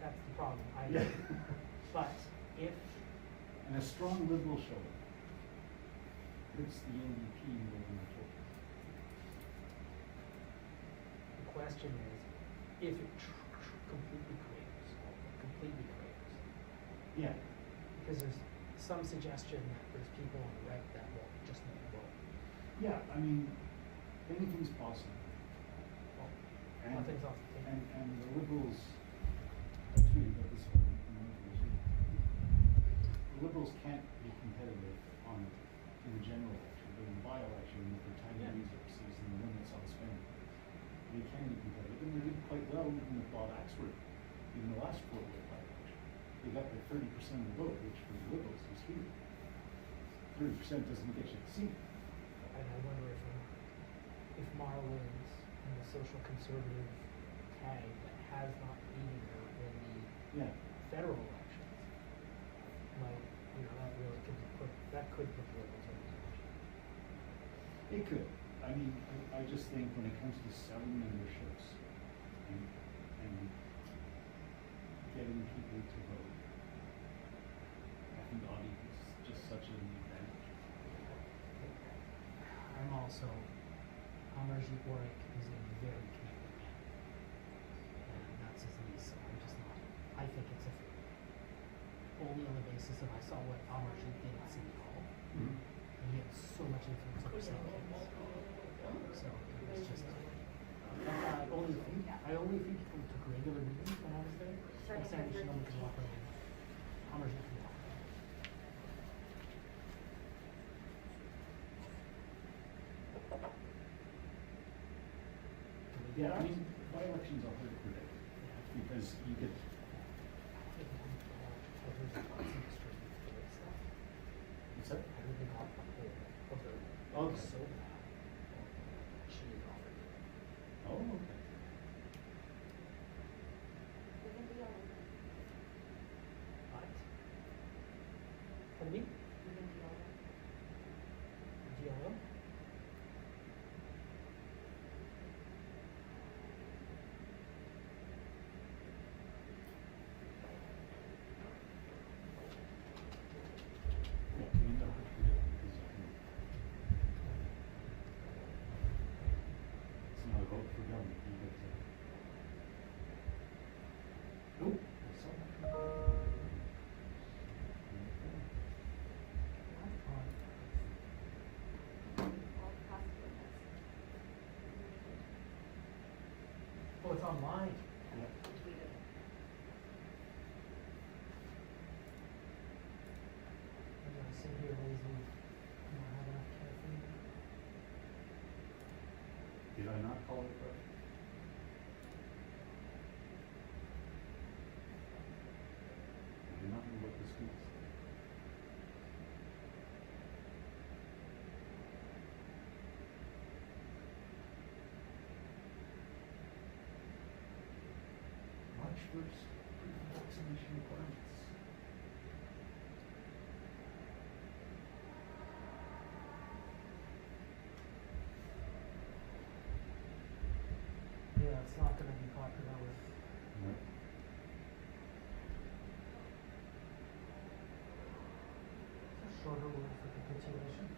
that's the problem. Yeah. But if, And a strong Liberal showing puts the NDP more than the Tories. the question is, if it completely craters, Yeah. because there's some suggestion that there's people on the right that will just won't vote. Yeah, I mean, anything's possible. Well, And, nothing's off the table. and the Liberals, I tweeted about this one in the Liberals. The Liberals can't be competitive in the general election, but in the by-election, with the tiny resources and the limits on spending, they can be competitive. And they did quite well even with Bob Axford in the last four-way by-election. They got like 30% of the vote, which for the Liberals is huge. 30% doesn't get you the seat. And I wonder if Mara wins in the social conservative tag that has not beaten her in the Yeah. federal elections, like, that really could put the Liberals in the election. It could. I mean, I just think when it comes to selling memberships and getting people to vote, I think audience is just such an advantage. I'm also, Amarjeet Warwick is a very connected man. And that's his niece, so I'm just not, I think it's only on the basis of I saw what Amarjeet did at City Hall. Mm-hmm. And he had so much influence over some kids. So it was just, I only think if we took regular meetings when I was there, like Sandy Shinomi could walk around, Amarjeet could walk around. Yeah, I mean, by-elections are hard to predict because you get. What's that? I really got the whole of her. Okay. So bad. She offered it. Oh, okay. But, pardon me? GLM? Yeah, I mean, they're hard to predict because it's not a vote for government. You get to. Nope. That's all. Oh, it's online. Yeah. I'm gonna sit here lazy. I don't have enough caffeine. Did I not call it correct? I did not know what this means. March 1st, pre-vaccination requirements. Yeah, it's not gonna be popular with No. a shorter word for capitulation.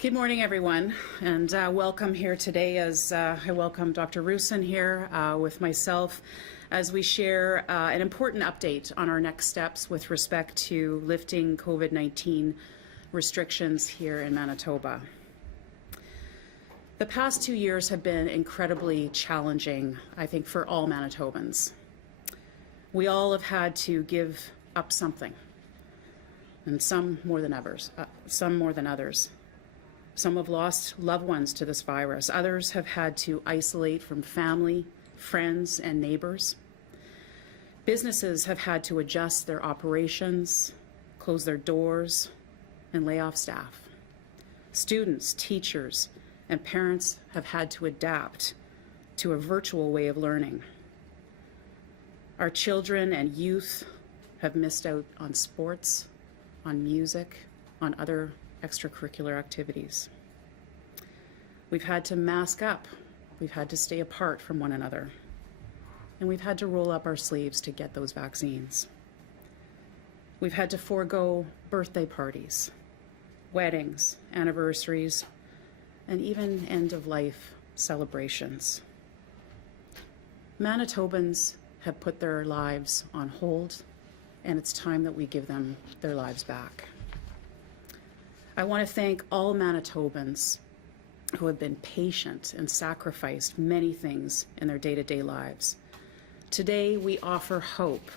Good morning, everyone, and welcome here today as I welcome Dr. Roussin here with myself as we share an important update on our next steps with respect to lifting COVID-19 restrictions here in Manitoba. The past 2 years have been incredibly challenging, I think, for all Manitobans. We all have had to give up something, and some more than others. Some have lost loved ones to this virus. Others have had to isolate from family, friends, and neighbors. Businesses have had to adjust their operations, close their doors, and lay off staff. Students, teachers, and parents have had to adapt to a virtual way of learning. Our children and youth have missed out on sports, on music, on other extracurricular activities. We've had to mask up. We've had to stay apart from one another. And we've had to roll up our sleeves to get those vaccines. We've had to forego birthday parties, weddings, anniversaries, and even end-of-life celebrations. Manitobans have put their lives on hold, and it's time that we give them their lives back. I want to thank all Manitobans who have been patient and sacrificed many things in their day-to-day lives. Today, we offer hope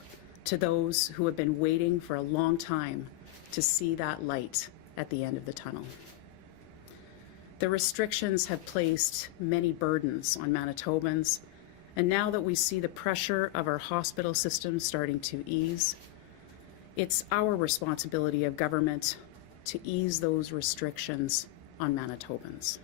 to those who have been waiting for a long time to see that light at the end of the tunnel. The restrictions have placed many burdens on Manitobans, and now that we see the pressure of our hospital system starting to ease, it's our responsibility of government to ease those restrictions on Manitobans.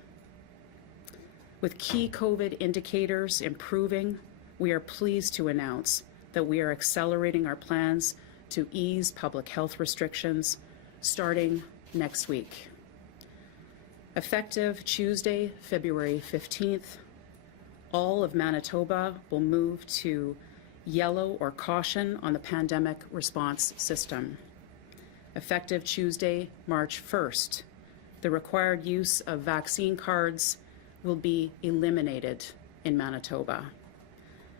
With key COVID indicators improving, we are pleased to announce that we are accelerating our plans to ease public health restrictions starting next week. Effective Tuesday, February 15th, all of Manitoba will move to yellow or caution on the pandemic response system. Effective Tuesday, March 1st, the required use of vaccine cards will be eliminated in Manitoba.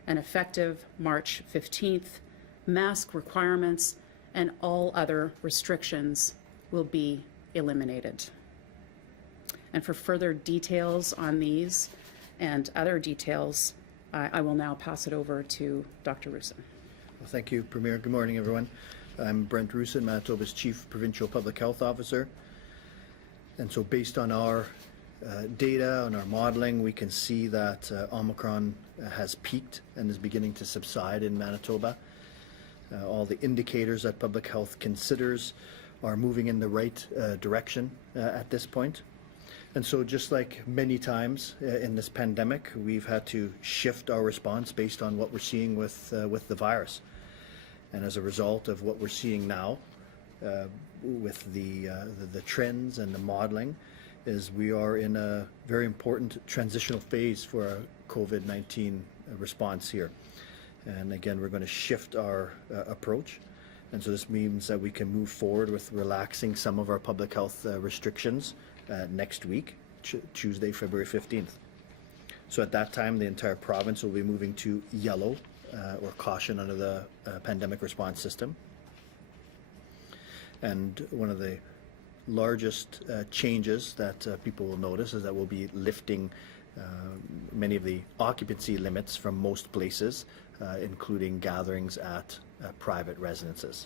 And effective March 15th, mask requirements and all other restrictions will be eliminated. And for further details on these and other details, I will now pass it over to Dr. Roussin. Well, thank you, Premier. Good morning, everyone. I'm Brent Roussin, Manitoba's Chief Provincial Public Health Officer. And so based on our data, on our modeling, we can see that Omicron has peaked and is beginning to subside in Manitoba. All the indicators that public health considers are moving in the right direction at this point. And so just like many times in this pandemic, we've had to shift our response based on what we're seeing with the virus. And as a result of what we're seeing now with the trends and the modeling, is we are in a very important transitional phase for our COVID-19 response here. And again, we're going to shift our approach. And so this means that we can move forward with relaxing some of our public health restrictions next week, Tuesday, February 15th. So at that time, the entire province will be moving to yellow or caution under the pandemic response system. And one of the largest changes that people will notice is that we'll be lifting many of the occupancy limits from most places, including gatherings at private residences.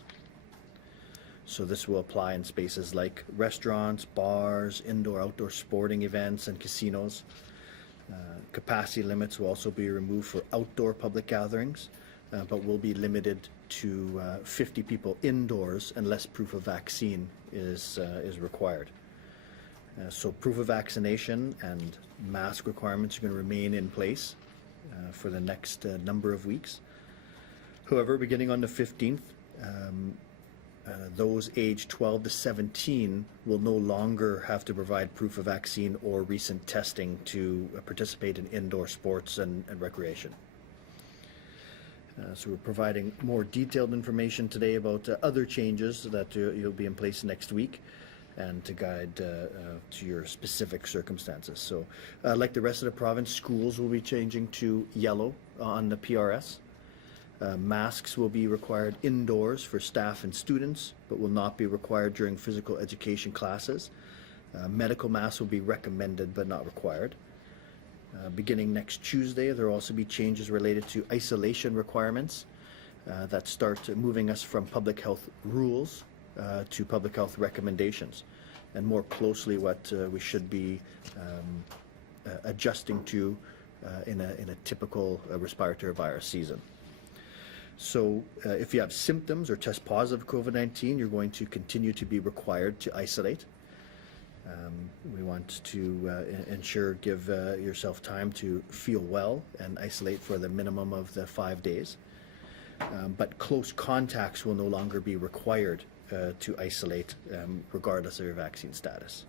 So this will apply in spaces like restaurants, bars, indoor-outdoor sporting events, and casinos. Capacity limits will also be removed for outdoor public gatherings, but will be limited to 50 people indoors unless proof of vaccine is required. So proof of vaccination and mask requirements are going to remain in place for the next number of weeks. However, beginning on the 15th, those aged 12 to 17 will no longer have to provide proof of vaccine or recent testing to participate in indoor sports and recreation. So we're providing more detailed information today about other changes that will be in place next week. and to guide to your specific circumstances. So like the rest of the province, schools will be changing to yellow on the PRS. Masks will be required indoors for staff and students, but will not be required during physical education classes. Medical masks will be recommended but not required. Beginning next Tuesday, there will also be changes related to isolation requirements that start moving us from public health rules to public health recommendations, and more closely what we should be adjusting to in a typical respiratory virus season. So if you have symptoms or test positive for COVID-19, you're going to continue to be required to isolate. We want to give yourself time to feel well and isolate for the minimum of the 5 days. But close contacts will no longer be required to isolate regardless of your vaccine status.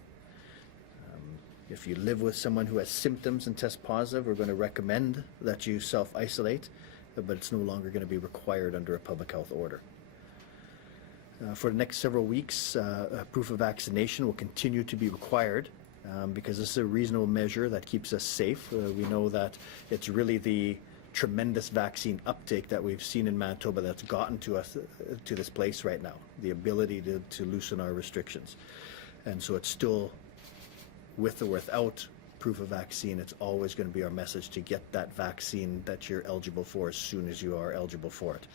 If you live with someone who has symptoms and test positive, we're going to recommend that you self-isolate, but it's no longer going to be required under a public health order. For the next several weeks, proof of vaccination will continue to be required because this is a reasonable measure that keeps us safe. We know that it's really the tremendous vaccine uptake that we've seen in Manitoba that's gotten to us to this place right now, the ability to loosen our restrictions. And so it's still, with or without proof of vaccine, it's always going to be our message to get that vaccine that you're eligible for as soon as you are eligible for it.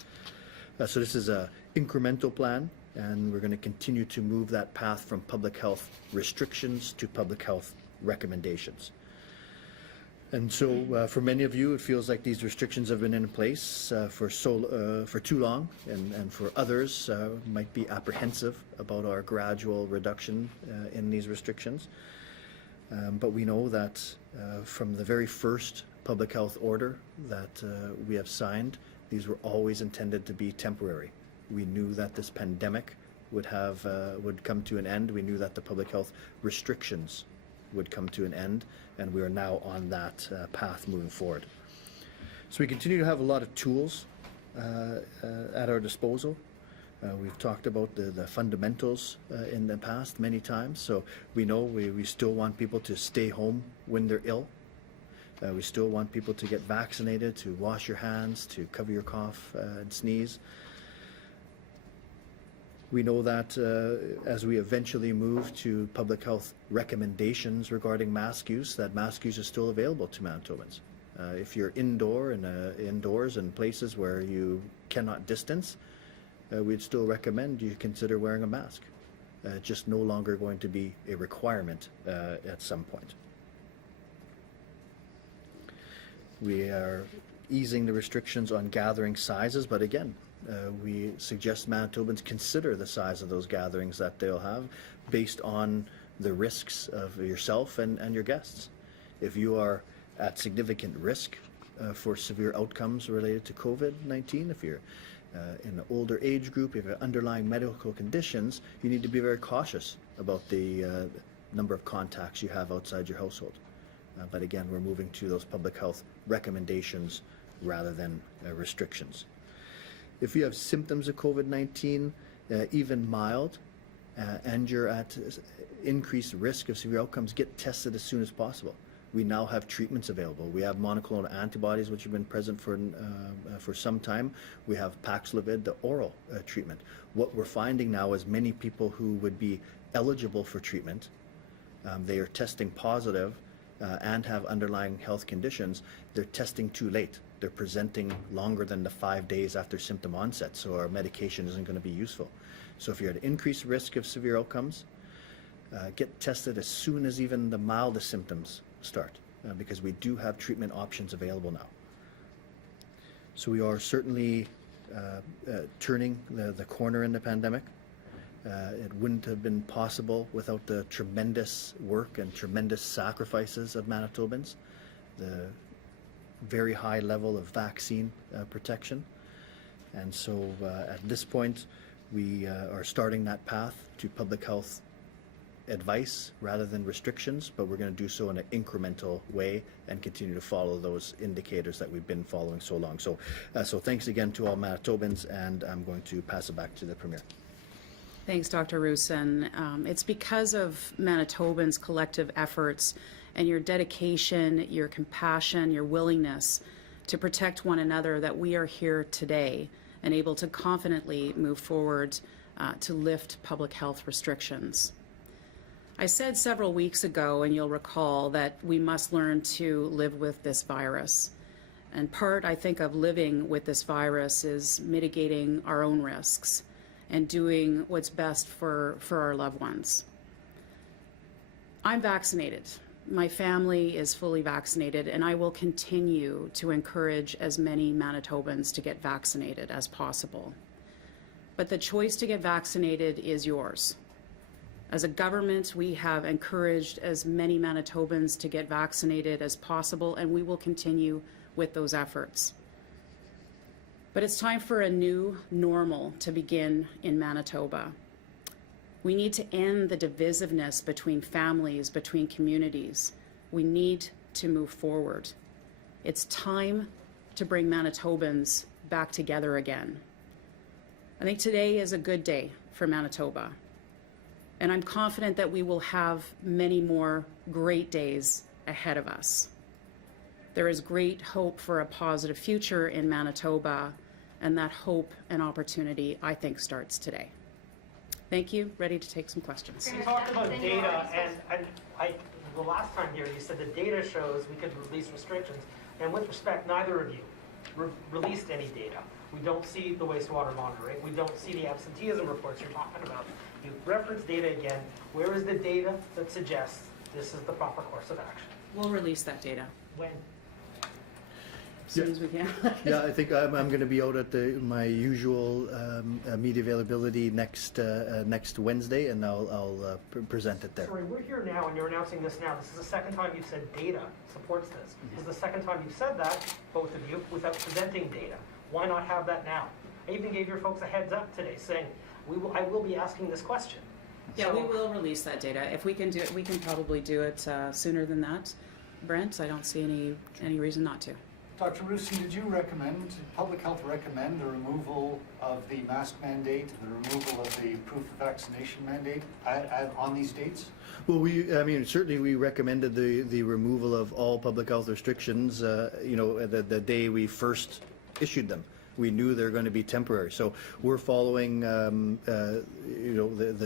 So this is a incremental plan, and we're going to continue to move that path from public health restrictions to public health recommendations. And so for many of you, it feels like these restrictions have been in place for too long, and for others might be apprehensive about our gradual reduction in these restrictions. But we know that from the very first public health order that we have signed, these were always intended to be temporary. We knew that this pandemic would come to an end. We knew that the public health restrictions would come to an end, and we are now on that path moving forward. So we continue to have a lot of tools at our disposal. We've talked about the fundamentals in the past many times, so we know we still want people to stay home when they're ill. We still want people to get vaccinated, to wash your hands, to cover your cough and sneeze. We know that as we eventually move to public health recommendations regarding mask use, that mask use is still available to Manitobans. If you're indoors in places where you cannot distance, we'd still recommend you consider wearing a mask. It's just no longer going to be a requirement at some point. We are easing the restrictions on gathering sizes, but again, we suggest Manitobans consider the size of those gatherings that they'll have based on the risks of yourself and your guests. If you are at significant risk for severe outcomes related to COVID-19, if you're in an older age group, if you have underlying medical conditions, you need to be very cautious about the number of contacts you have outside your household. But again, we're moving to those public health recommendations rather than restrictions. If you have symptoms of COVID-19, even mild, and you're at increased risk of severe outcomes, get tested as soon as possible. We now have treatments available. We have monoclonal antibodies, which have been present for some time. We have Paxlovid, the oral treatment. What we're finding now is many people who would be eligible for treatment, they are testing positive and have underlying health conditions. They're testing too late. They're presenting longer than the 5 days after symptom onset, so our medication isn't going to be useful. So if you're at increased risk of severe outcomes, get tested as soon as even the mildest symptoms start, because we do have treatment options available now. So we are certainly turning the corner in the pandemic. It wouldn't have been possible without the tremendous work and tremendous sacrifices of Manitobans, the very high level of vaccine protection. And so at this point, we are starting that path to public health advice rather than restrictions, but we're going to do so in an incremental way and continue to follow those indicators that we've been following so long. So thanks again to all Manitobans, and I'm going to pass it back to the Premier. Thanks, Dr. Roussin. It's because of Manitobans' collective efforts and your dedication, your compassion, your willingness to protect one another that we are here today and able to confidently move forward to lift public health restrictions. I said several weeks ago, and you'll recall, that we must learn to live with this virus. And part, I think, of living with this virus is mitigating our own risks and doing what's best for our loved ones. I'm vaccinated. My family is fully vaccinated, and I will continue to encourage as many Manitobans to get vaccinated as possible. But the choice to get vaccinated is yours. As a government, we have encouraged as many Manitobans to get vaccinated as possible, and we will continue with those efforts. But it's time for a new normal to begin in Manitoba. We need to end the divisiveness between families, between communities. We need to move forward. It's time to bring Manitobans back together again. I think today is a good day for Manitoba, and I'm confident that we will have many more great days ahead of us. There is great hope for a positive future in Manitoba, and that hope and opportunity, I think, starts today. Thank you. Ready to take some questions. You talked about data, and the last time here you said the data shows we could release restrictions, and with respect, neither of you released any data. We don't see the wastewater monitoring. We don't see the absenteeism reports you're talking about. You reference data again. Where is the data that suggests this is the proper course of action? We'll release that data When? as soon as we can. Yeah, I think I'm going to be out at my usual media availability next Wednesday, and I'll present it there. Sorry, we're here now, and you're announcing this now. This is the second time you've said data supports this. This is the second time you've said that, both of you, without presenting data. Why not have that now? I even gave your folks a heads up today, saying I will be asking this question. Yeah, So- we will release that data. If we can do it, we can probably do it sooner than that. Brent, I don't see any reason not to. Dr. Roussin, did public health recommend the removal of the mask mandate, the removal of the proof of vaccination mandate on these dates? Well, certainly we recommended the removal of all public health restrictions, the day we first issued them. We knew they're going to be temporary. So we're following, the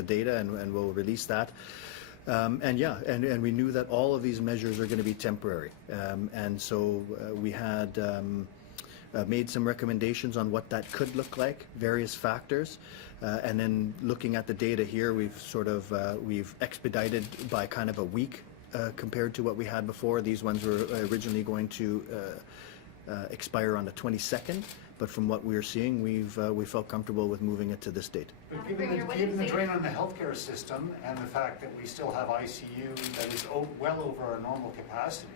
data, and we'll release that. And we knew that all of these measures are going to be temporary. And so we had made some recommendations on what that could look like, various factors. And then looking at the data here, we've expedited by kind of a week compared to what we had before. These ones were originally going to expire on the 22nd. But from what we're seeing, we felt comfortable with moving it to this date. But given the drain on the healthcare system and the fact that we still have ICU that is well over our normal capacity,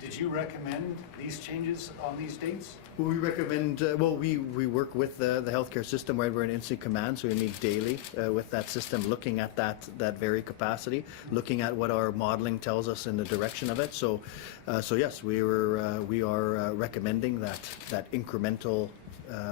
did you recommend these changes on these dates? Well, we recommend, we work with the healthcare system where we're in instant command, so we meet daily with that system, looking at that very capacity, looking at what our modeling tells us in the direction of it. So yes, we are recommending that incremental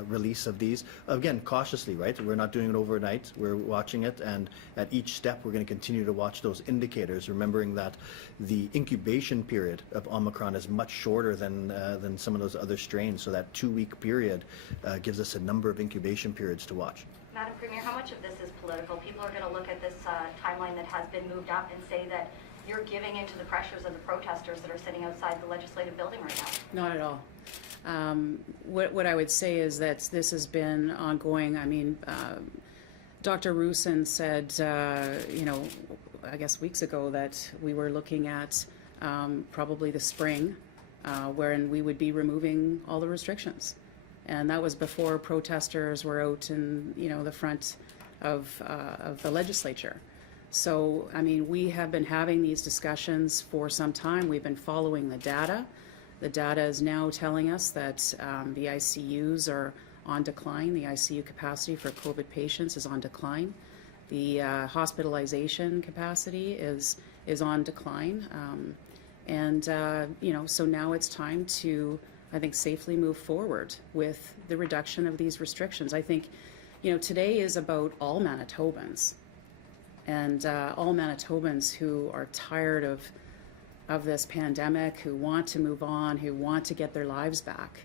release of these, again, cautiously, right? We're not doing it overnight. We're watching it, and at each step we're going to continue to watch those indicators, remembering that the incubation period of Omicron is much shorter than some of those other strains. So that 2-week period gives us a number of incubation periods to watch. Madam Premier, how much of this is political? People are going to look at this timeline that has been moved up and say that you're giving into the pressures of the protesters that are sitting outside the legislative building right now. Not at all. What I would say is that this has been ongoing. I mean, Dr. Roussin said, I guess weeks ago, that we were looking at probably the spring, wherein we would be removing all the restrictions. And that was before protesters were out in, the front of the legislature. So, I mean, we have been having these discussions for some time. We've been following the data. The data is now telling us that the ICUs are on decline. The ICU capacity for COVID patients is on decline. The hospitalization capacity is on decline. So now it's time to, I think, safely move forward with the reduction of these restrictions. I think, you know, today is about all Manitobans, and all Manitobans who are tired of this pandemic, who want to move on, who want to get their lives back.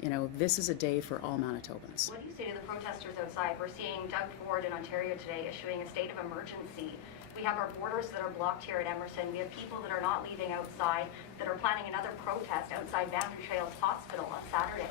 You know, this is a day for all Manitobans. What do you say to the protesters outside? We're seeing Doug Ford in Ontario today issuing a state of emergency. We have our borders that are blocked here at Emerson. We have people that are not leaving outside, that are planning another protest outside Boundary Trails Hospital on Saturday.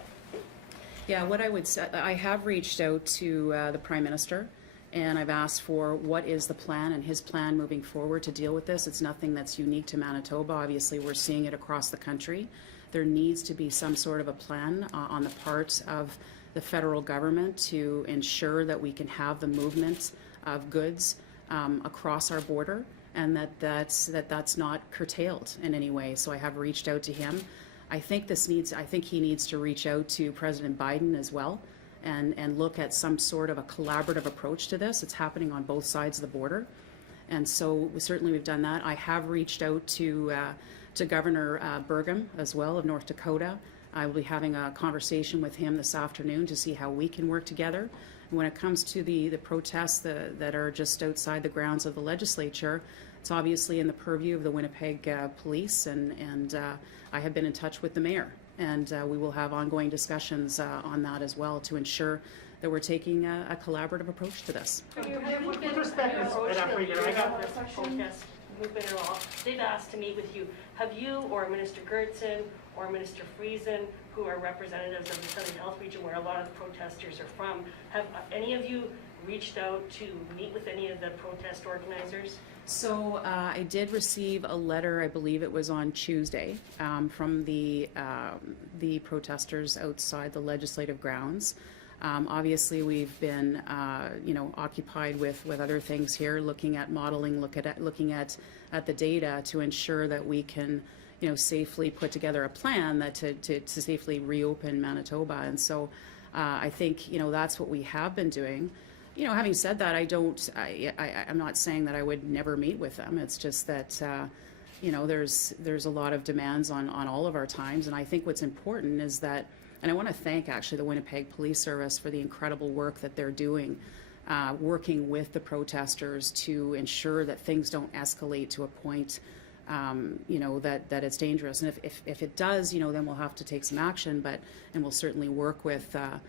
Yeah, what I would say, I have reached out to the Prime Minister, and I've asked for what is the plan and his plan moving forward to deal with this. It's nothing that's unique to Manitoba. Obviously, we're seeing it across the country. There needs to be some sort of a plan on the part of the federal government to ensure that we can have the movement of goods across our border, and that's not curtailed in any way. So I have reached out to him. I think he needs to reach out to President Biden as well, and look at some sort of a collaborative approach to this. It's happening on both sides of the border, and so certainly we've done that. I have reached out to Governor Burgum as well of North Dakota. I will be having a conversation with him this afternoon to see how we can work together. And when it comes to the protests that are just outside the grounds of the legislature, it's obviously in the purview of the Winnipeg police, and I have been in touch with the mayor, and we will have ongoing discussions on that as well to ensure that we're taking a collaborative approach to this. With respect, movement at all. They've asked to meet with you. Have you or Minister Gertson or Minister Friesen, who are representatives of the Southern Health Region where a lot of the protesters are from, have any of you reached out to meet with any of the protest organizers? So I did receive a letter, I believe it was on Tuesday, from the protesters outside the legislative grounds. Obviously, we've been, occupied with other things here, looking at modeling, looking at the data to ensure that we can, safely put together a plan that to safely reopen Manitoba. And so, I think that's what we have been doing. Having said that, I'm not saying that I would never meet with them. It's just that, there's a lot of demands on all of our times, and I think what's important is that. And I want to thank actually the Winnipeg Police Service for the incredible work that they're doing, working with the protesters to ensure that things don't escalate to a point, that it's dangerous. And if it does, then we'll have to take some action. And we'll certainly work with the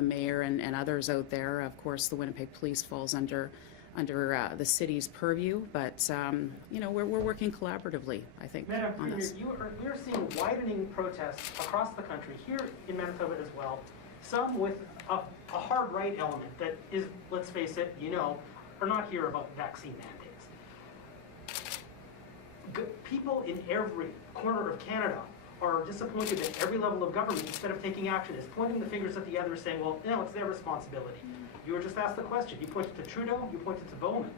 mayor and others out there. Of course, the Winnipeg Police falls under the city's purview, but we're working collaboratively, I think, Madam on Premier, this. we're seeing widening protests across the country, here in Manitoba as well, some with a hard right element that is, let's face it, are not here about vaccine mandates. People in every corner of Canada are disappointed that every level of government, instead of taking action, is pointing the fingers at the others, saying, well, it's their responsibility. You were just asked the question. You pointed to Trudeau, you pointed to Bowman.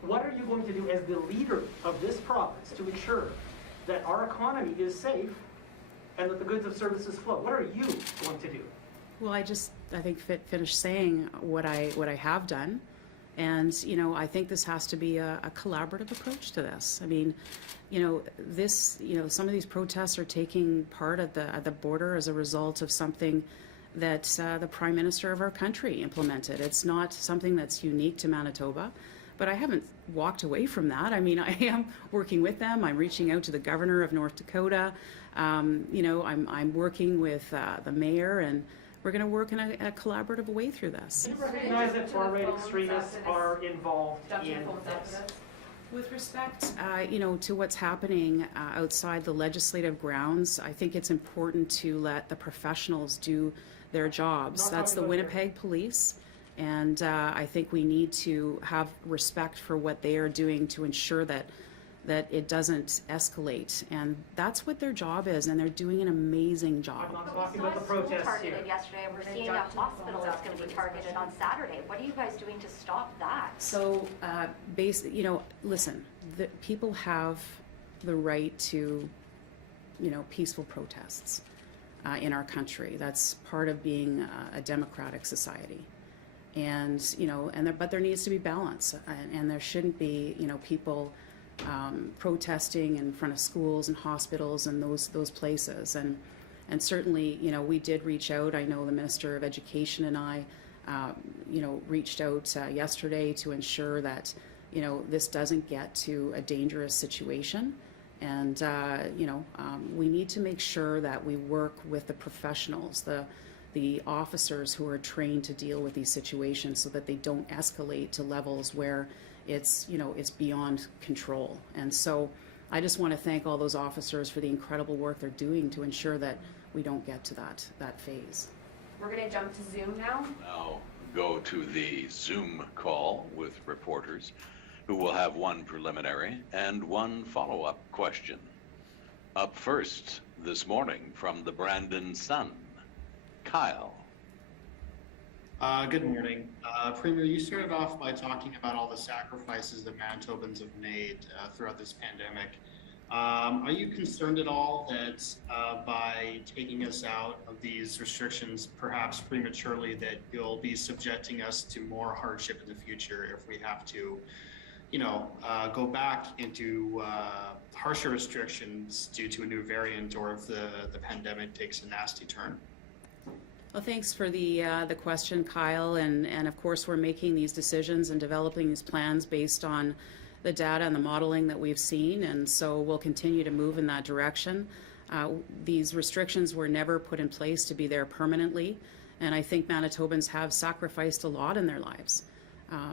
What are you going to do as the leader of this province to ensure that our economy is safe and that the goods and services flow? What are you going to do? Well, I think finished saying what I have done, and I think this has to be a collaborative approach to this. I mean, some of these protests are taking part at the border as a result of something that the Prime Minister of our country implemented. It's not something that's unique to Manitoba, but I haven't walked away from that. I mean, I am working with them. I'm reaching out to the Governor of North Dakota. I'm working with the mayor, and we're going to work in a collaborative way through this. Do you recognize that far-right extremists are involved in this? With respect, to what's happening outside the legislative grounds, I think it's important to let the professionals do their jobs. That's the Winnipeg Police, and I think we need to have respect for what they are doing to ensure that it doesn't escalate, and that's what their job is, and they're doing an amazing job. I'm not talking about the protests here. Targeted yesterday, and we're seeing a hospital that's going to be targeted on Saturday. What are you guys doing to stop that? So, listen, people have the right to, peaceful protests in our country. That's part of being a democratic society. And, but there needs to be balance, and there shouldn't be, people protesting in front of schools and hospitals and those places. And And certainly, you know, we did reach out. I know the Minister of Education and I, you know, reached out yesterday to ensure that, you know, this doesn't get to a dangerous situation. And, you know, we need to make sure that we work with the professionals, the officers who are trained to deal with these situations so that they don't escalate to levels where it's, you know, it's beyond control. And so I just want to thank all those officers for the incredible work they're doing to ensure that we don't get to that phase. We're going to jump to Zoom now. Now go to the Zoom call with reporters who will have one preliminary and one follow-up question. Up first this morning from the Brandon Sun, Kyle. Good morning. Premier, you started off by talking about all the sacrifices that Manitobans have made throughout this pandemic. Are you concerned at all that by taking us out of these restrictions, perhaps prematurely, that you'll be subjecting us to more hardship in the future if we have to, you know, go back into harsher restrictions due to a new variant, or if the pandemic takes a nasty turn? Well, thanks for the question, Kyle. And of course, we're making these decisions and developing these plans based on the data and the modeling that we've seen. And so we'll continue to move in that direction. These restrictions were never put in place to be there permanently. And I think Manitobans have sacrificed a lot in their lives.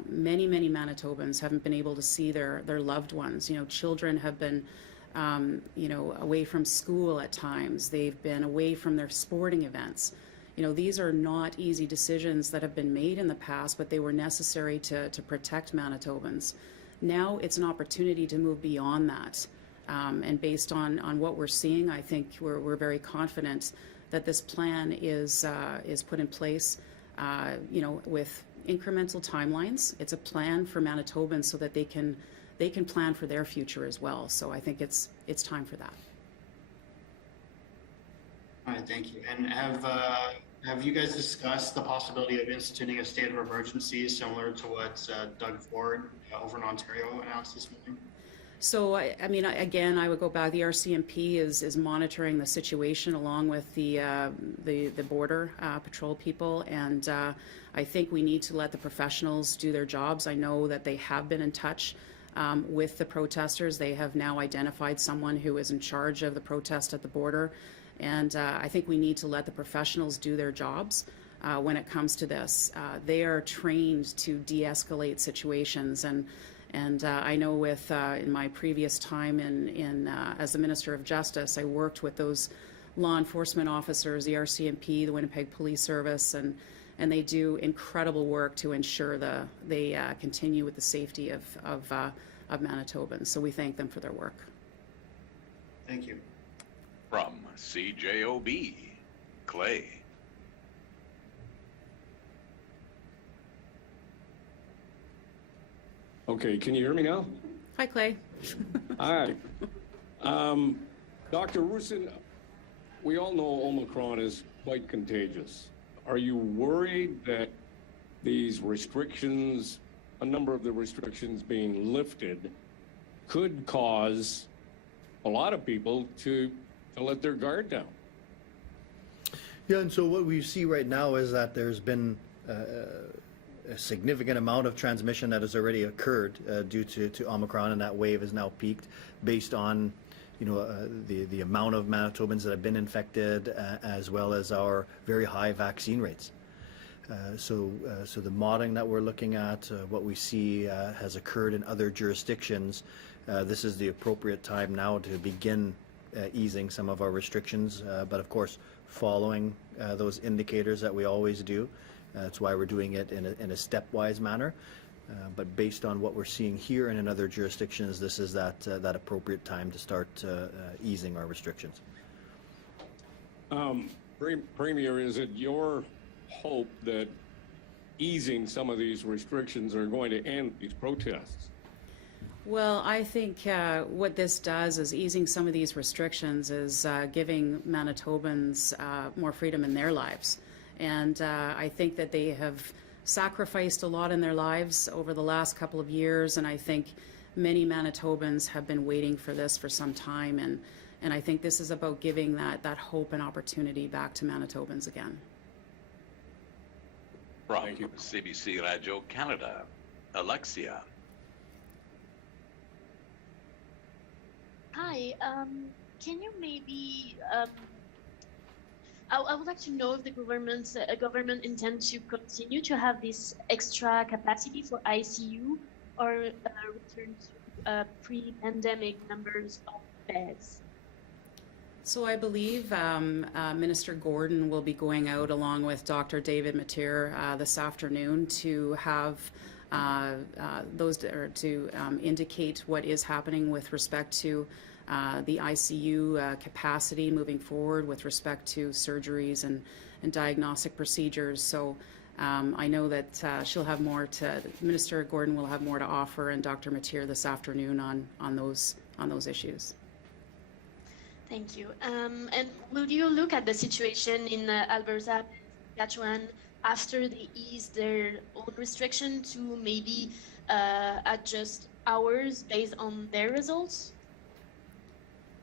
Many Manitobans haven't been able to see their loved ones. You know, children have been, you know, away from school at times. They've been away from their sporting events. You know, these are not easy decisions that have been made in the past, but they were necessary to protect Manitobans. Now it's an opportunity to move beyond that. And based on what we're seeing, I think we're very confident that this plan is put in place, you know, with incremental timelines. It's a plan for Manitobans so that they can plan for their future as well. So I think it's time for that. All right, thank you. And have you guys discussed the possibility of instituting a state of emergency similar to what Doug Ford over in Ontario announced this morning? So, I mean, again, I would go back. The RCMP is monitoring the situation along with the border patrol people, and I think we need to let the professionals do their jobs. I know that they have been in touch with the protesters. They have now identified someone who is in charge of the protest at the border, and I think we need to let the professionals do their jobs when it comes to this. They are trained to de-escalate situations, and I know with in my previous time as the Minister of Justice, I worked with those law enforcement officers, the RCMP, the Winnipeg Police Service, and they do incredible work to ensure they continue with the safety of Manitobans. So we thank them for their work. Thank you. From CJOB, Clay. Okay, can you hear me now? Hi, Clay. Hi. Dr. Roussin, we all know Omicron is quite contagious. Are you worried that these restrictions, a number of the restrictions being lifted, could cause a lot of people to let their guard down? Yeah, and so what we see right now is that there's been a significant amount of transmission that has already occurred due to Omicron, and that wave has now peaked based on, you know, the amount of Manitobans that have been infected, as well as our very high vaccine rates. So the modeling that we're looking at, what we see has occurred in other jurisdictions. This is the appropriate time now to begin easing some of our restrictions, but of course following those indicators that we always do. That's why we're doing it in a stepwise manner. But based on what we're seeing here and in other jurisdictions, this is that appropriate time to start easing our restrictions. Premier, is it your hope that easing some of these restrictions are going to end these protests? Well, I think what this does is easing some of these restrictions is giving Manitobans more freedom in their lives. And I think that they have sacrificed a lot in their lives over the last couple of years, and I think many Manitobans have been waiting for this for some time. And And I think this is about giving that hope and opportunity back to Manitobans again. From Thank you. CBC Radio Canada, Alexia. Hi, can you maybe, I would like to know if the government intends to continue to have this extra capacity for ICU or return to pre-pandemic numbers of beds. So I believe Minister Gordon will be going out along with Dr. David Mateer this afternoon to have indicate what is happening with respect to the ICU capacity moving forward with respect to surgeries and diagnostic procedures. So I know that Minister Gordon will have more to offer, and Dr. Mateer this afternoon on those issues. Thank you. And will you look at the situation in Alberta, Saskatchewan, after they ease their own restriction to maybe adjust hours based on their results?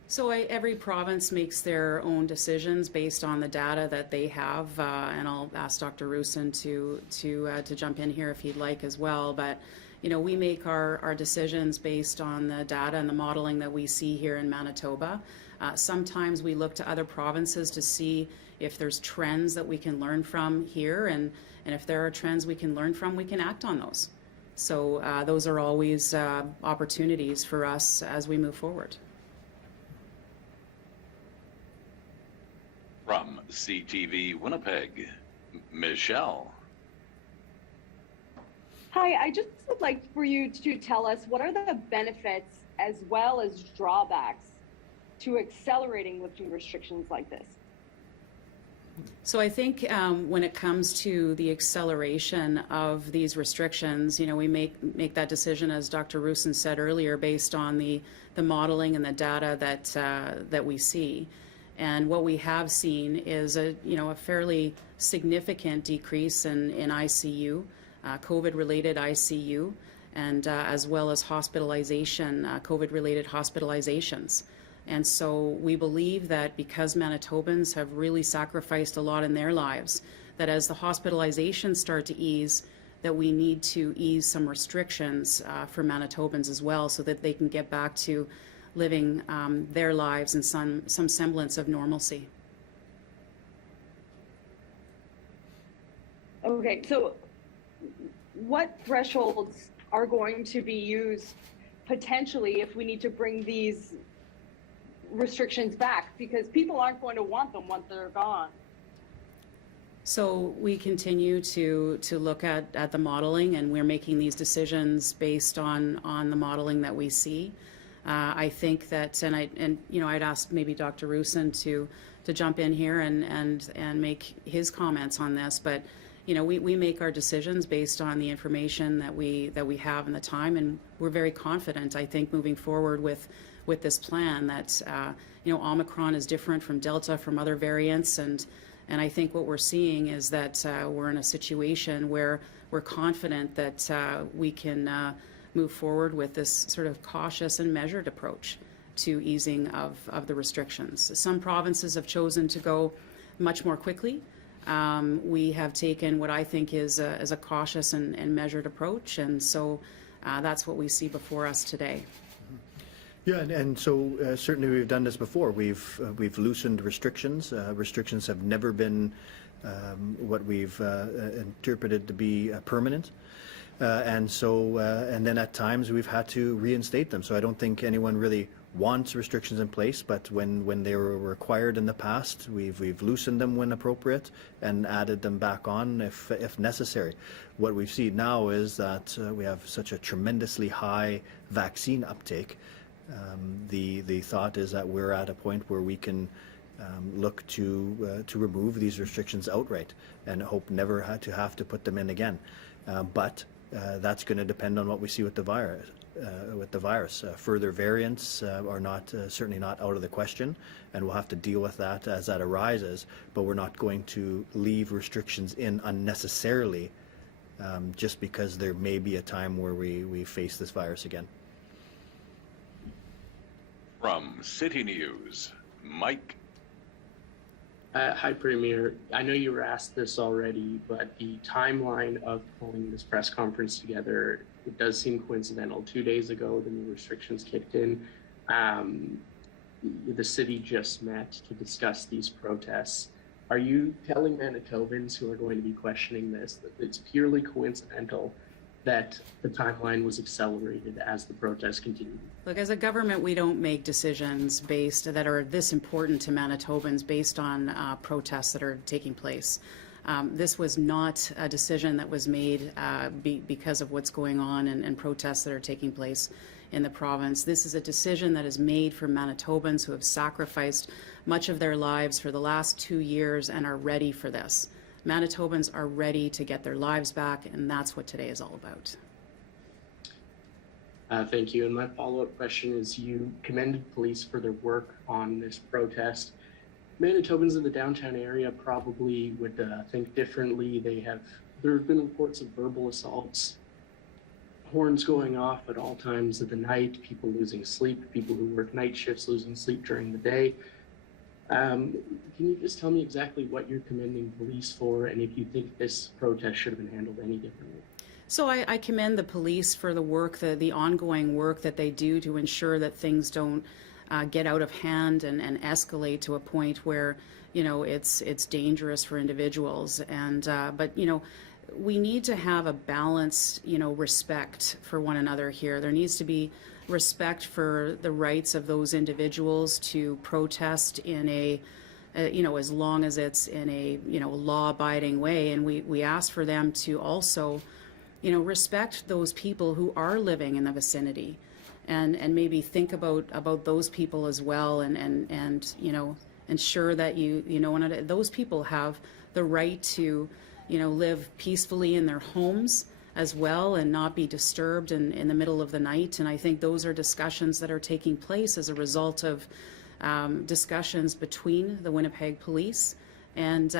So every province makes their own decisions based on the data that they have, and I'll ask Dr. Roussin to jump in here if he'd like as well. But we make our decisions based on the data and the modeling that we see here in Manitoba. Sometimes we look to other provinces to see if there's trends that we can learn from here, and if there are trends we can learn from, we can act on those. So those are always opportunities for us as we move forward. From CTV Winnipeg, Michelle. Hi, I just would like for you to tell us what are the benefits as well as drawbacks to accelerating lifting restrictions like this? So I think when it comes to the acceleration of these restrictions, we make that decision, as Dr. Roussin said earlier, based on the modeling and the data that we see. And what we have seen is a fairly significant decrease in ICU, COVID-related ICU, and as well as hospitalization, COVID-related hospitalizations. And so we believe that because Manitobans have really sacrificed a lot in their lives, that as the hospitalizations start to ease, that we need to ease some restrictions for Manitobans as well, so that they can get back to living their lives in some semblance of normalcy. Okay, so what thresholds are going to be used potentially if we need to bring these restrictions back? Because people aren't going to want them once they're gone. So we continue to look at the modeling, and we're making these decisions based on the modeling that we see. I think that, I'd ask maybe Dr. Roussin to jump in here and make his comments on this, but we make our decisions based on the information that we have and the time, and we're very confident, I think, moving forward with this plan that Omicron is different from Delta, from other variants, and I think what we're seeing is that we're in a situation where we're confident that we can move forward with this sort of cautious and measured approach to easing of the restrictions. Some provinces have chosen to go much more quickly. We have taken what I think is a cautious and measured approach, and so that's what we see before us today. Yeah, and so certainly we've done this before. We've loosened restrictions. Restrictions have never been what we've interpreted to be permanent. And then at times we've had to reinstate them. So I don't think anyone really wants restrictions in place, but when they were required in the past, we've loosened them when appropriate and added them back on if necessary. What we've seen now is that we have such a tremendously high vaccine uptake. The thought is that we're at a point where we can look to remove these restrictions outright and hope never to have to put them in again. But that's going to depend on what we see with the virus. Further variants are certainly not out of the question, and we'll have to deal with that as that arises. But we're not going to leave restrictions in unnecessarily just because there may be a time where we face this virus again. From City News, Mike. Hi, Premier. I know you were asked this already, but the timeline of pulling this press conference together, it does seem coincidental. 2 days ago, the new restrictions kicked in. The city just met to discuss these protests. Are you telling Manitobans who are going to be questioning this that it's purely coincidental that the timeline was accelerated as the protests continued? Look, as a government, we don't make decisions that are this important to Manitobans based on protests that are taking place. This was not a decision that was made because of what's going on and protests that are taking place in the province. This is a decision that is made for Manitobans who have sacrificed much of their lives for the last 2 years and are ready for this. Manitobans are ready to get their lives back, and that's what today is all about. Thank you. And my follow-up question is, you commended police for their work on this protest. Manitobans in the downtown area probably would think differently. There have been reports of verbal assaults, horns going off at all times of the night, people losing sleep, people who work night shifts losing sleep during the day. Can you just tell me exactly what you're commending police for, and if you think this protest should have been handled any differently? So I commend the police for the work, the ongoing work that they do to ensure that things don't get out of hand and escalate to a point where, it's dangerous for individuals. But we need to have a balanced, respect for one another here. There needs to be respect for the rights of those individuals to protest in as long as it's in a, law-abiding way. And we ask for them to also, respect those people who are living in the vicinity and maybe think about those people as well and ensure that those people have the right to, live peacefully in their homes as well and not be disturbed in the middle of the night. And I think those are discussions that are taking place as a result of discussions between the Winnipeg Police and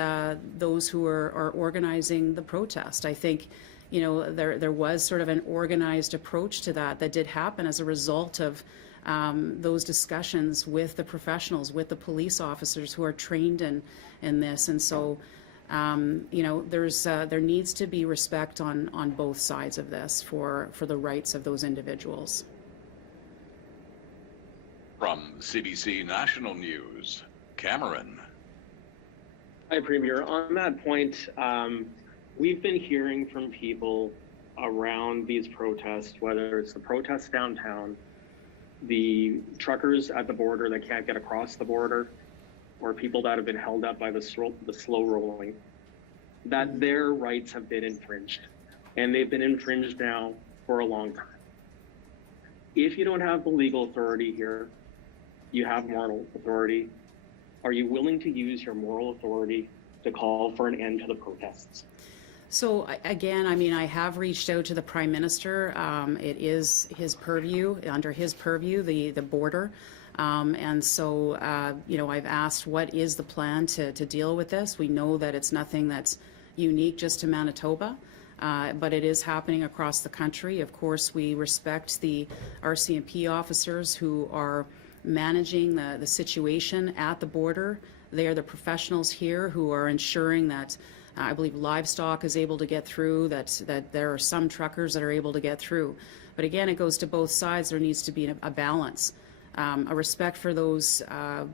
those who are organizing the protest. I think, there was sort of an organized approach to that did happen as a result of those discussions with the professionals, with the police officers who are trained in this. And so, there needs to be respect on both sides of this for the rights of those individuals. From CBC National News, Cameron. Hi, Premier. On that point, we've been hearing from people around these protests, whether it's the protests downtown, the truckers at the border that can't get across the border, or people that have been held up by the slow rolling, that their rights have been infringed. And they've been infringed now for a long time. If you don't have the legal authority here, you have moral authority. Are you willing to use your moral authority to call for an end to the protests? So again, I have reached out to the Prime Minister. It is his purview, under his purview, the border. And so, I've asked what is the plan to deal with this. We know that it's nothing that's unique just to Manitoba, but it is happening across the country. Of course, we respect the RCMP officers who are managing the situation at the border. They are the professionals here who are ensuring that I believe livestock is able to get through, that there are some truckers that are able to get through. But again, it goes to both sides. There needs to be a balance. A respect for those,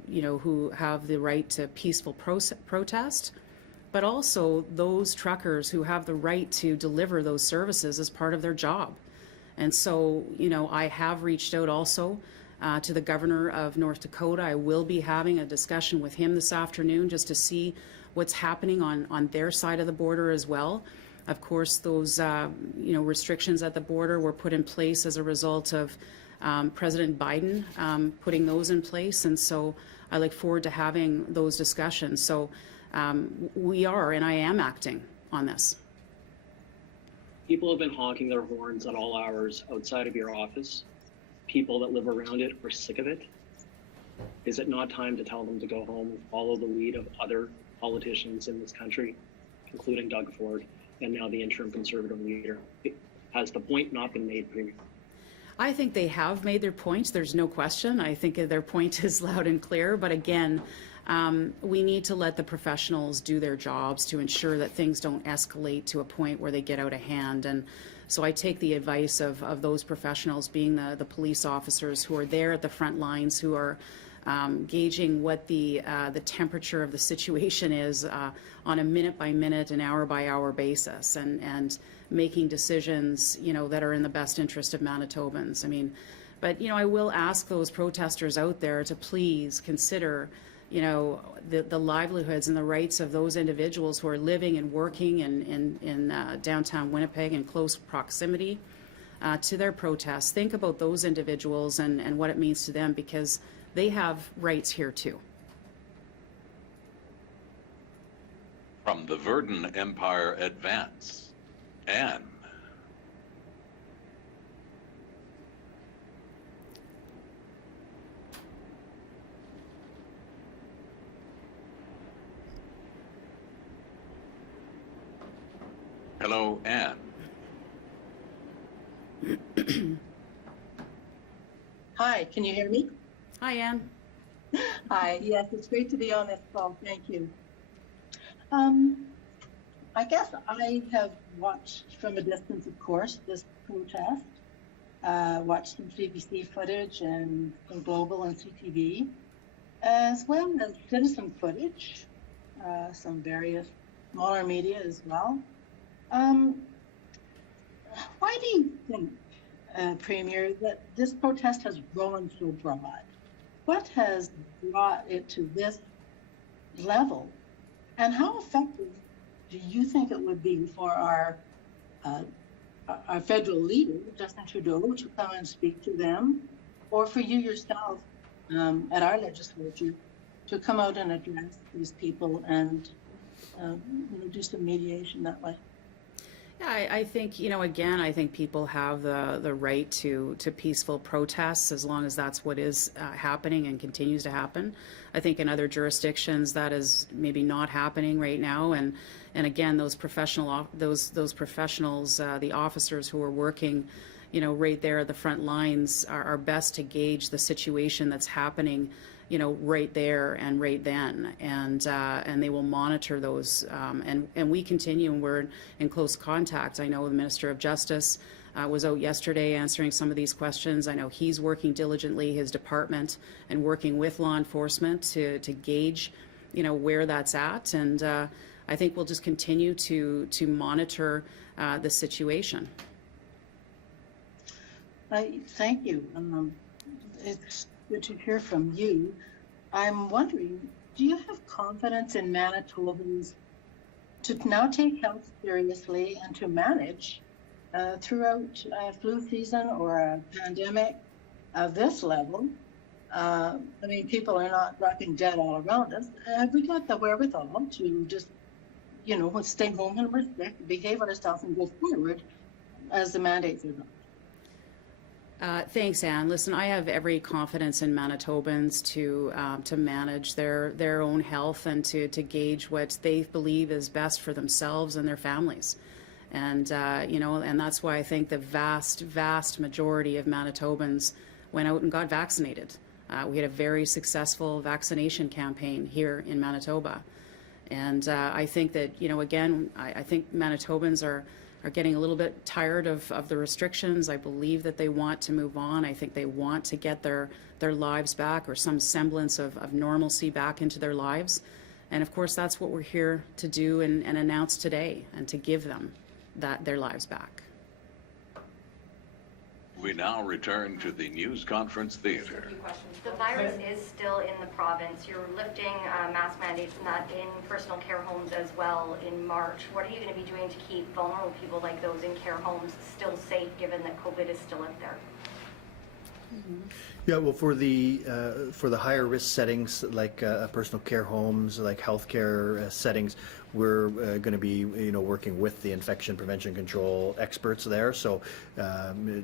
who have the right to peaceful protest, but also those truckers who have the right to deliver those services as part of their job. And so, I have reached out also to the governor of North Dakota. I will be having a discussion with him this afternoon just to see what's happening on their side of the border as well. Of course, those, restrictions at the border were put in place as a result of President Biden putting those in place, and so I look forward to having those discussions. So we are, and I am acting on this. People have been honking their horns at all hours outside of your office. People that live around it are sick of it. Is it not time to tell them to go home and follow the lead of other politicians in this country, including Doug Ford and now the interim Conservative leader? Has the point not been made, Premier? I think they have made their point. There's no question. I think their point is loud and clear. But again, we need to let the professionals do their jobs to ensure that things don't escalate to a point where they get out of hand. And so I take the advice of those professionals, being the police officers who are there at the front lines, who are gauging what the temperature of the situation is on a minute-by-minute and hour-by-hour basis, and making decisions, that are in the best interest of Manitobans. I mean, but, I will ask those protesters out there to please consider, the livelihoods and the rights of those individuals who are living and working in downtown Winnipeg in close proximity to their protests. Think about those individuals and what it means to them, because they have rights here too. From the Verdun Empire Advance, Anne. Hello, Anne. Hi, can you hear me? Hi, Anne. Hi, yes, it's great to be on this call. Thank you. I guess I have watched from a distance, of course, this protest, watched some CBC footage and some Global and CTV, as well as citizen footage, some various smaller media as well. Why do you think, Premier, that this protest has grown so broad? What has brought it to this level? And how effective do you think it would be for our federal leader, Justin Trudeau, to come and speak to them, or for you yourself at our legislature to come out and address these people and do some mediation that way? Yeah, I think, again, I think people have the right to peaceful protests, as long as that's what is happening and continues to happen. I think in other jurisdictions that is maybe not happening right now, and again, those professionals, the officers who are working, right there at the front lines are best to gauge the situation that's happening, right there and right then, and they will monitor those, and we continue, and we're in close contact. I know the Minister of Justice was out yesterday answering some of these questions. I know he's working diligently, his department, and working with law enforcement to gauge, where that's at, and I think we'll just continue to monitor the situation. Thank you. It's good to hear from you. I'm wondering, do you have confidence in Manitobans to now take health seriously and to manage throughout a flu season or a pandemic of this level? I mean, people are not dropping dead all around us. Have we got the wherewithal to just, stay home and respect, behave ourselves and go forward as the mandates are done? Thanks, Anne. Listen, I have every confidence in Manitobans to manage their own health and to gauge what they believe is best for themselves and their families. And, and that's why I think the vast majority of Manitobans went out and got vaccinated. We had a very successful vaccination campaign here in Manitoba. And I think that, again, I think Manitobans are getting a little bit tired of the restrictions. I believe that they want to move on. I think they want to get their lives back, or some semblance of normalcy back into their lives. And of course, that's what we're here to do and announce today, and to give them their lives back. We now return to the news conference theater. The virus is still in the province. You're lifting mask mandates and that in personal care homes as well in March. What are you going to be doing to keep vulnerable people like those in care homes still safe, given that COVID is still out there? Yeah, well, for the higher risk settings, like personal care homes, like healthcare settings, we're going to be working with the infection prevention control experts there. So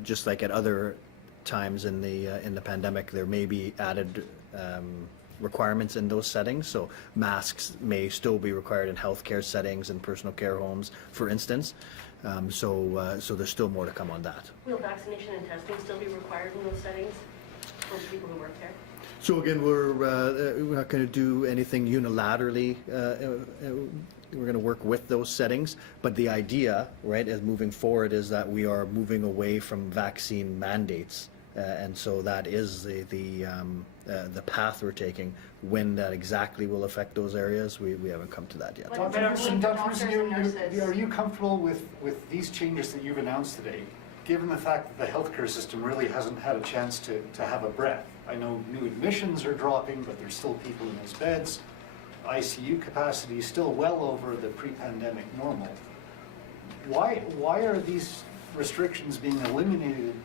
just like at other times in the pandemic, there may be added requirements in those settings. So masks may still be required in healthcare settings and personal care homes, for instance. So there's still more to come on that. Will vaccination and testing still be required in those settings for the people who work there? So again, we're not going to do anything unilaterally. We're going to work with those settings, but the idea, right, as moving forward, is that we are moving away from vaccine mandates, and so that is the path we're taking. When that exactly will affect those areas, we haven't come to that yet. Dr. Roussin, are you comfortable with these changes that you've announced today, given the fact that the healthcare system really hasn't had a chance to have a breath? I know new admissions are dropping, but there's still people in those beds. ICU capacity is still well over the pre-pandemic normal. Why are these restrictions being eliminated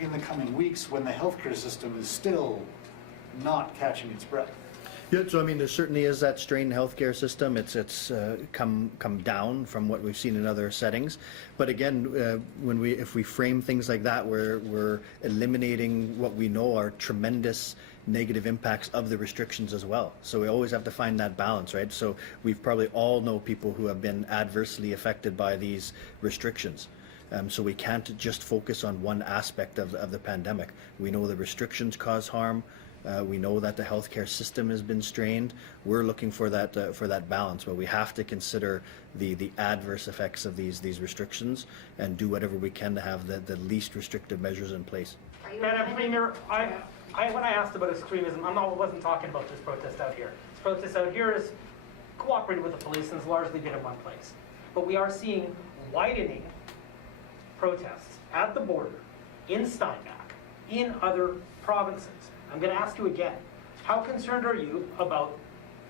in the coming weeks when the healthcare system is still not catching its breath? Yeah, so I mean, there certainly is that strained healthcare system. It's come down from what we've seen in other settings. But again, if we frame things like that, we're eliminating what we know are tremendous negative impacts of the restrictions as well. So we always have to find that balance, right? So we've probably all know people who have been adversely affected by these restrictions. So we can't just focus on one aspect of the pandemic. We know the restrictions cause harm. We know that the healthcare system has been strained. We're looking for that balance, but we have to consider the adverse effects of these restrictions and do whatever we can to have the least restrictive measures in place. Madam Premier, when I asked about extremism, I wasn't talking about this protest out here. This protest out here is cooperating with the police and has largely been in one place. But we are seeing widening protests at the border, in Steinbach, in other provinces. I'm going to ask you again, how concerned are you about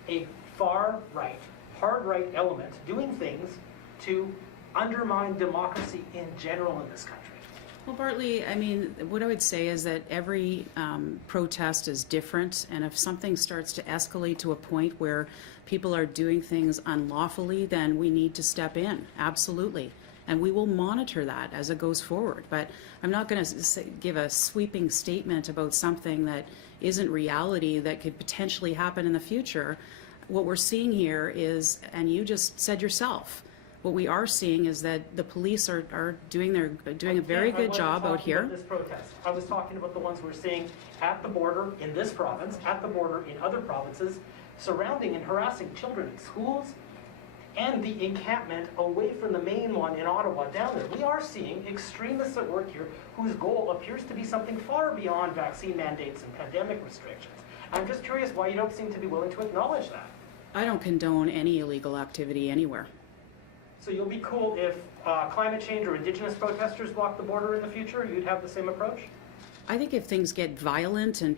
a far-right, hard-right element doing things to undermine democracy in general in this country? Well, Bartley, I mean, what I would say is that every protest is different, and if something starts to escalate to a point where people are doing things unlawfully, then we need to step in, absolutely. And we will monitor that as it goes forward. But I'm not going to give a sweeping statement about something that isn't reality that could potentially happen in the future. What we're seeing here is, and you just said yourself, what we are seeing is that the police are doing a very good job out here. This protest. I was talking about the ones we're seeing at the border in this province, at the border in other provinces, surrounding and harassing children in schools, and the encampment away from the main one in Ottawa down there. We are seeing extremists at work here whose goal appears to be something far beyond vaccine mandates and pandemic restrictions. I'm just curious why you don't seem to be willing to acknowledge that. I don't condone any illegal activity anywhere. So you'll be cool if climate change or Indigenous protesters block the border in the future? You'd have the same approach? I think if things get violent and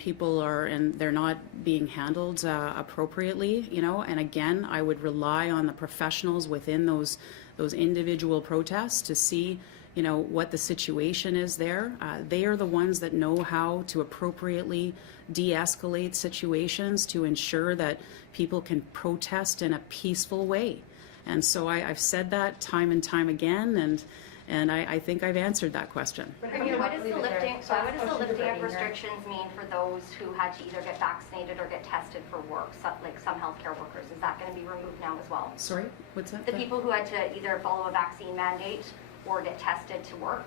they're not being handled appropriately, and again, I would rely on the professionals within those individual protests to see, what the situation is there. They are the ones that know how to appropriately de-escalate situations to ensure that people can protest in a peaceful way. And so I've said that time and time again, and I think I've answered that question. Premier, what does the lifting of restrictions mean for those who had to either get vaccinated or get tested for work, like some healthcare workers? Is that going to be removed now as well? Sorry, what's that? The people who had to either follow a vaccine mandate or get tested to work,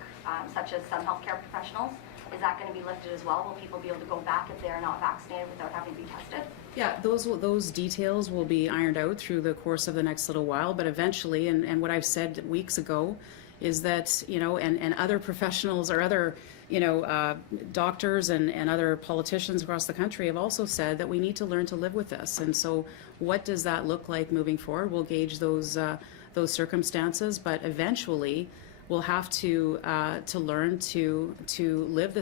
such as some healthcare professionals, is that going to be lifted as well? Will people be able to go back if they're not vaccinated without having to be tested? Yeah, those details will be ironed out through the course of the next little while, but eventually, and what I've said weeks ago, is that, and other professionals or other, doctors and other politicians across the country have also said that we need to learn to live with this. And so what does that look like moving forward? We'll gauge those circumstances, but eventually we'll have to learn to live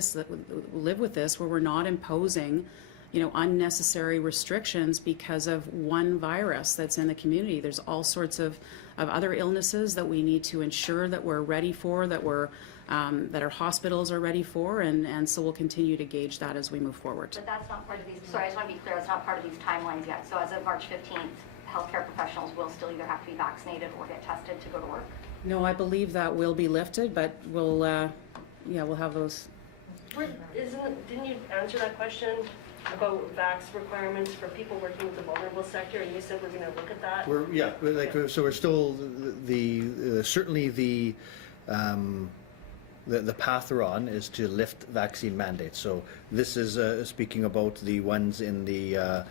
with this, where we're not imposing unnecessary restrictions because of one virus that's in the community. There's all sorts of other illnesses that we need to ensure that we're ready for, that our hospitals are ready for, and so we'll continue to gauge that as we move forward. But that's not part of these, sorry, I just want to be clear, that's not part of these timelines yet. So as of March 15th, healthcare professionals will still either have to be vaccinated or get tested to go to work? No, I believe that will be lifted, but we'll have those. Didn't you answer that question about vax requirements for people working with the vulnerable sector, and you said we're gonna look at that. So we're still, certainly the path we're on is to lift vaccine mandates. So this is speaking about the ones in the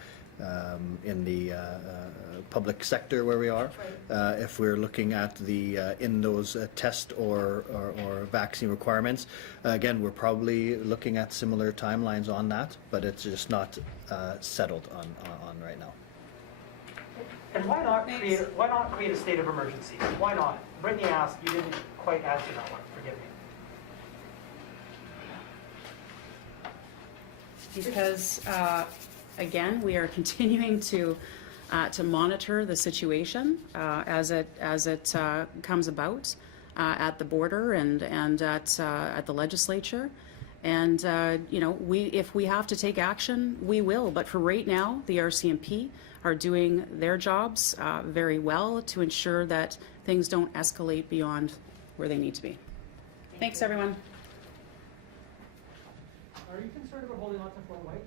public sector where we are. If we're looking at the in those test or vaccine requirements, again, we're probably looking at similar timelines on that, but it's just not settled on right now. And why not create a state of emergency? Why not? Brittany asked, you didn't quite answer that one, forgive me. Because again, we are continuing to monitor the situation as it comes about at the border and at the legislature. And if we have to take action, we will. But for right now, the RCMP are doing their jobs very well to ensure that things don't escalate beyond where they need to be. Thanks, everyone. Are you concerned about holding on to Fort White?